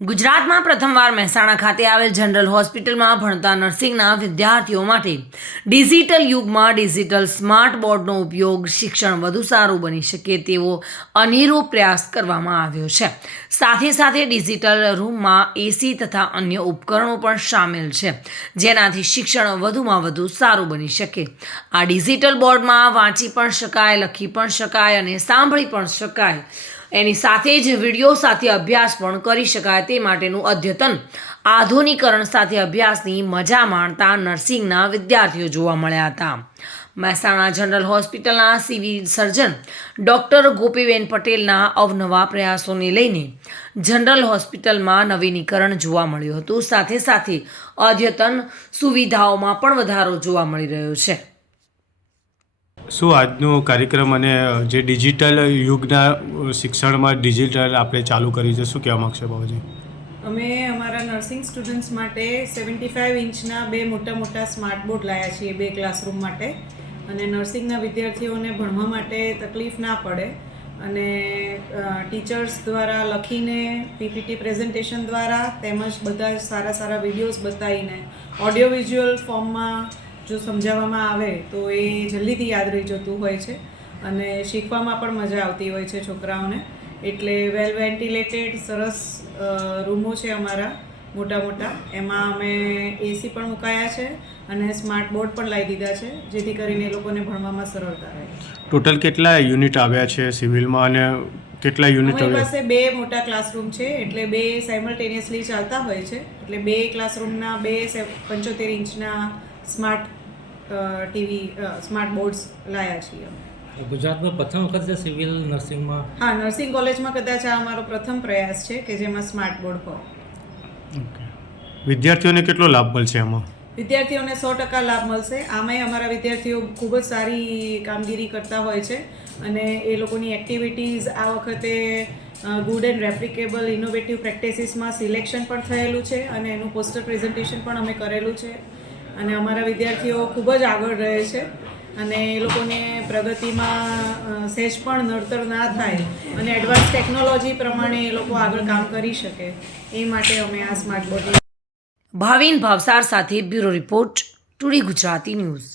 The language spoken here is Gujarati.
ગુજરાતમાં પ્રથમવાર મહેસાણા ખાતે આવેલ જનરલ હોસ્પિટલમાં ભણતા નર્સિંગના વિદ્યાર્થીઓ માટે ડિજિટલ યુગમાં ડિજિટલ સ્માર્ટ બોર્ડનો ઉપયોગ શિક્ષણ વધુ સારું બની શકે તેવો અનેરો પ્રયાસ કરવામાં આવ્યો છે। સાથે સાથે ડિજિટલ રૂમમાં એસી તથા અન્ય ઉપકરણો પણ સામેલ છે, જેનાથી શિક્ષણ વધુમાં વધુ સારું બની શકે। આ ડિજિટલ બોર્ડમાં વાંચી પણ શકાય, લખી પણ શકાય અને સાંભળી પણ શકાય। એની સાથે જ વિડીયો સાથે અભ્યાસ પણ કરી શકાય તે માટેનું અદ્યતન આધુનિકરણ સાથે અભ્યાસની મજા માણતા નર્સિંગના વિદ્યાર્થીઓ જોવા મળ્યા હતા। મહેસાણા જનરલ હોસ્પિટલના સિવિલ સર્જન ડૉક્ટર ગોપીબેન પટેલના અવનવા પ્રયાસોને લઈને જનરલ હોસ્પિટલમાં નવીનીકરણ જોવા મળ્યું હતું। સાથે સાથે અદ્યતન સુવિધાઓમાં પણ વધારો જોવા મળી રહ્યો છે। શું આજનો કાર્યક્રમ અને જે ડિજિટલ યુગના શિક્ષણમાં ડિજિટલ આપણે ચાલુ કર્યું છે, શું કહેવા માગશો બાબુજી? અમે અમારા નર્સિંગ સ્ટુડન્ટ્સ માટે 75 ઇંચના બે મોટા સ્માર્ટ બોર્ડ લાવ્યા છીએ, બે ક્લાસરૂમ માટે, અને નર્સિંગના વિદ્યાર્થીઓને ભણવા માટે તકલીફ ના પડે અને ટીચર્સ દ્વારા લખીને પીપીટી પ્રેઝન્ટેશન દ્વારા તેમજ બધા સારા વિડીયોઝ બતાવીને ઓડિયો વિઝ્યુઅલ ફોર્મમાં જો સમજાવવામાં આવે તો એ જલ્દીથી યાદ રહી જતું હોય છે અને શીખવામાં પણ મજા આવતી હોય છે છોકરાઓને। એટલે વેલ વેન્ટિલેટેડ સરસ રૂમો છે અમારા મોટા, એમાં અમે એસી પણ મુકાયા છે અને સ્માર્ટ બોર્ડ પણ લાવી દીધા છે, જેથી કરીને એ લોકોને ભણવામાં સરળતા રહે। ટોટલ કેટલા યુનિટ આવ્યા છે સિવિલમાં અને કેટલા યુનિટ અમારી પાસે બે મોટા ક્લાસરૂમ છે, એટલે બે સાયમલ્ટેનિયસલી ચાલતા હોય છે, એટલે બે ક્લાસરૂમના બે 75 ઇંચના સ્માર્ટ બોર્ડ્સ લાયા છીએ। ગુજરાતમાં પ્રથમ વખત છે સિવિલ નર્સિંગમાં? હા, નર્સિંગ કોલેજમાં કદાચ આ અમારો પ્રથમ પ્રયાસ છે કે જેમાં સ્માર્ટ બોર્ડ હોય। ઓકે, વિદ્યાર્થીઓને કેટલો લાભ મળશે આમાં? વિદ્યાર્થીઓને 100% લાભ મળશે। આમાંય અમારા વિદ્યાર્થીઓ ખૂબ જ સારી કામગીરી કરતા હોય છે અને એ લોકોની એક્ટિવિટીઝ આ વખતે ગુડ એન્ડ રેપ્લિકેબલ ઇનોવેટિવ પ્રેક્ટિસીસમાં સિલેક્શન પણ થયેલું છે અને એનું પોસ્ટર પ્રેઝન્ટેશન પણ અમે કરેલું છે અને અમારા વિદ્યાર્થીઓ ખૂબ જ આગળ રહે છે અને એ લોકોને પ્રગતિમાં સહેજ પણ નડતર ના થાય અને એડવાન્સ ટેકનોલોજી પ્રમાણે એ લોકો આગળ કામ કરી શકે, એ માટે અમે આ સ્માર્ટ બોર્ડ। ભાવિન ભાવસાર સાથે bureau report, today Gujarati news.